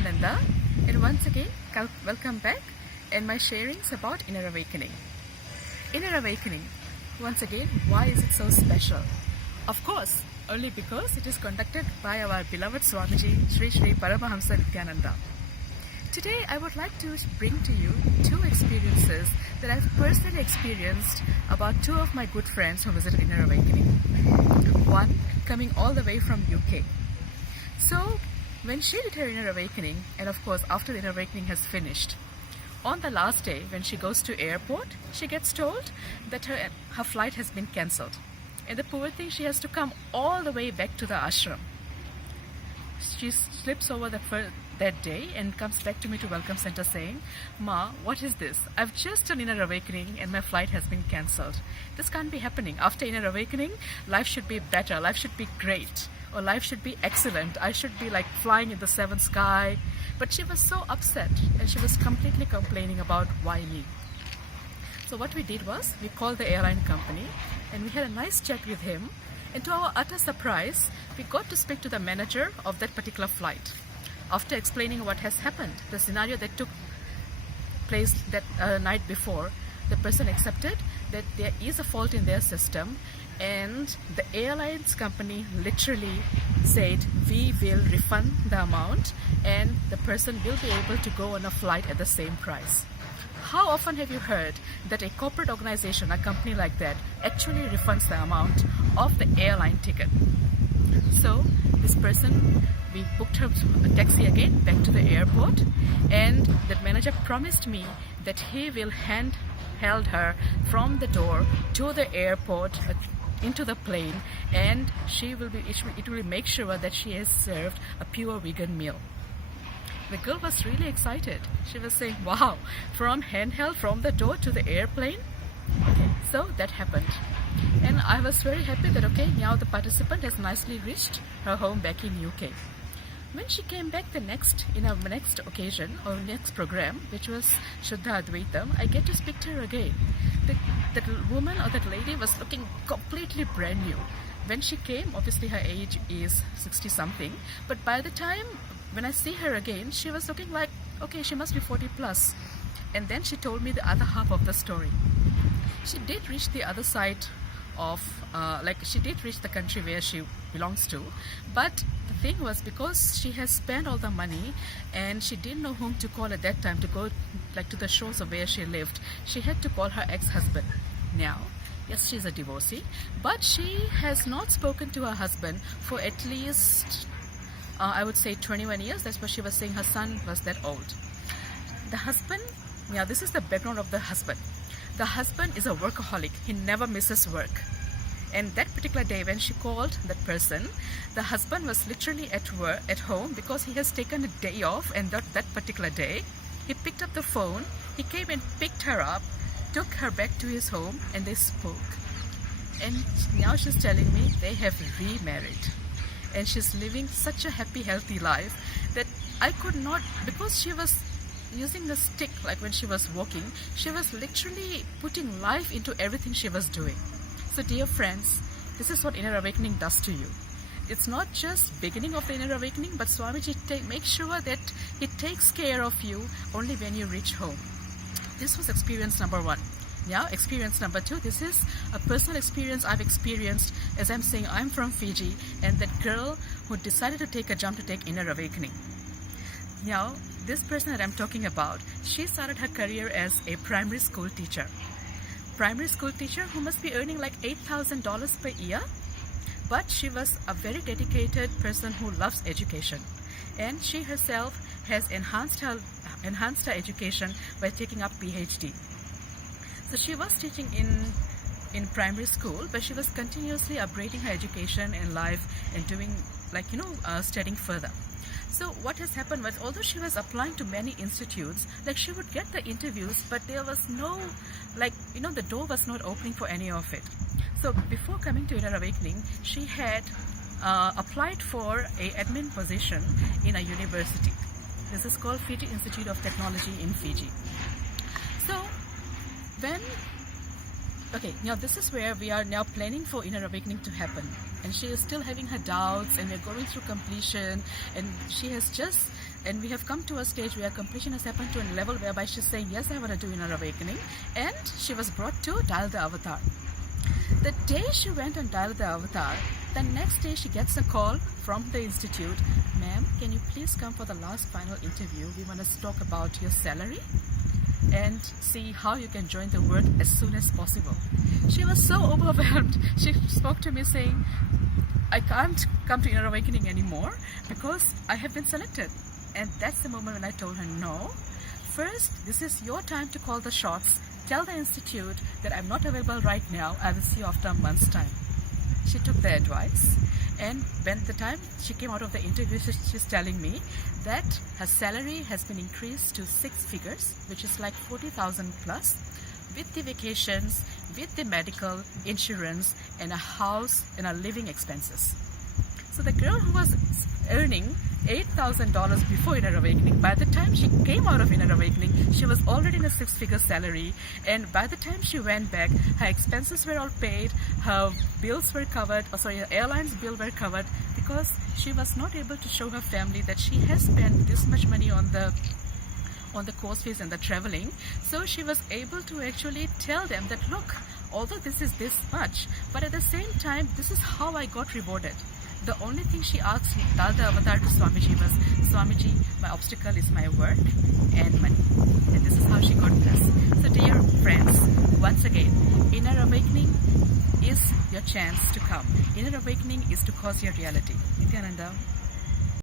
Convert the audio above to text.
Ananda, and once again, welcome back and my sharings about Inner Awakening. Inner Awakening, once again, why is it so special? Of course, only because it is conducted by our beloved Swamiji, Sri Sri Paramahamsa Nityananda. Today, I would like to bring to you two experiences that I've personally experienced about two of my good friends who visited Inner Awakening. One coming all the way from UK. So, when she did her Inner Awakening, and of course after the Inner Awakening has finished, on the last day when she goes to airport, she gets told that her flight has been cancelled. And the poor thing, she has to come all the way back to the ashram. She slips over that day and comes back to me to Welcome Center saying, "Ma, what is this? I've just done Inner Awakening and my flight has been cancelled. This can't be happening. After Inner Awakening, life should be better, life should be great, or life should be excellent. I should be like flying in the seventh sky." But she was so upset and she was completely complaining about why me. So what we did was, we called the airline company and we had a nice chat with him. And to our utter surprise, we got to speak to the manager of that particular flight. After explaining what has happened, the scenario that took place that night before, the person accepted that there is a fault in their system, and the airlines company literally said, "We will refund the amount and the person will be able to go on a flight at the same price." How often have you heard that a corporate organization, a company like that, actually refunds the amount of the airline ticket? So this person, we booked her a taxi again back to the airport, and that manager promised me that he will held her from the door to the airport into the plane, and it will make sure that she is served a pure vegan meal. The girl was really excited. She was saying, "Wow, from handheld from the door to the airplane." Okay, so that happened. And I was very happy that, okay, now the participant has nicely reached her home back in UK. When she came back in our next occasion or next program, which was Shuddha Advaitam, I get to speak to her again. That woman or that lady was looking completely brand new. When she came, obviously her age is 60 something, but by the time when I see her again, she was looking like, okay, she must be 40 plus. And then she told me the other half of the story. She did reach the other side of, she did reach the country where she belongs to, but the thing was, because she has spent all the money and she didn't know whom to call at that time to go to the shores of where she lived, she had to call her ex-husband. Now, yes, she's a divorcee, but she has not spoken to her husband for at least I would say 21 years. That's what she was saying. Her son was that old. The husband, this is the background of the husband. The husband is a workaholic. He never misses work. And that particular day when she called that person, the husband was literally at home because he has taken a day off, and that particular day, he picked up the phone, he came and picked her up, took her back to his home, and they spoke. And now she's telling me they have remarried. And she's living such a happy, healthy life that I could not, because she was using the stick, like when she was walking, she was literally putting life into everything she was doing. So dear friends, this is what Inner Awakening does to you. It's not just beginning of the Inner Awakening, but Swamiji makes sure that he takes care of you only when you reach home. This was experience number one. Now, experience number two, this is a personal experience I've experienced. As I'm saying, I'm from Fiji, and that girl who decided to take a jump to take Inner Awakening. Now, this person that I'm talking about, she started her career as a primary school teacher. Primary school teacher who must be earning like $8,000 per year. But she was a very dedicated person who loves education. And she herself has enhanced her education by taking up PhD. So she was teaching in primary school, but she was continuously upgrading her education in life and doing studying further. So what has happened was, although she was applying to many institutes, she would get the interviews, but there was no, the door was not opening for any of it. So before coming to Inner Awakening, she had applied for a admin position in a university. This is called Fiji Institute of Technology in Fiji. So now this is where we are now planning for Inner Awakening to happen. And she is still having her doubts, and we're going through completion, and she has just And we have come to a stage where completion has happened to a level whereby she's saying, yes, I want to do Inner Awakening. And she was brought to Dial the Avatar. The day she went and dialed the avatar, the next day she gets a call from the institute. Ma'am, can you please come for the last final interview? We want to talk about your salary and see how you can join the work as soon as possible. She was so overwhelmed. She spoke to me saying, I can't come to Inner Awakening anymore because I have been selected. And that's the moment when I told her, no, first, this is your time to call the shots. Tell the institute that I'm not available right now. I will see you after a month's time. She took the advice, and when the time she came out of the interview, she's telling me that her salary has been increased to 6 figures, which is like 40,000 plus, with the vacations, with the medical insurance, and a house and a living expenses. So the girl who was earning $8,000 before Inner Awakening, by the time she came out of Inner Awakening, she was already in a 6-figure salary, and by the time she went back, her expenses were all paid, her bills were covered, her airline's bill were covered, because she was not able to show her family that she has spent this much money on the course fees and the traveling. So she was able to actually tell them that, look, although this is this much, but at the same time, this is how I got rewarded. The only thing she asked Dial the Avatar to Swamiji was, Swamiji, my obstacle is my work and money. And this is how she got blessed. So dear friends, once again, Inner Awakening is your chance to come. Inner Awakening is to cause your reality. Nityananda.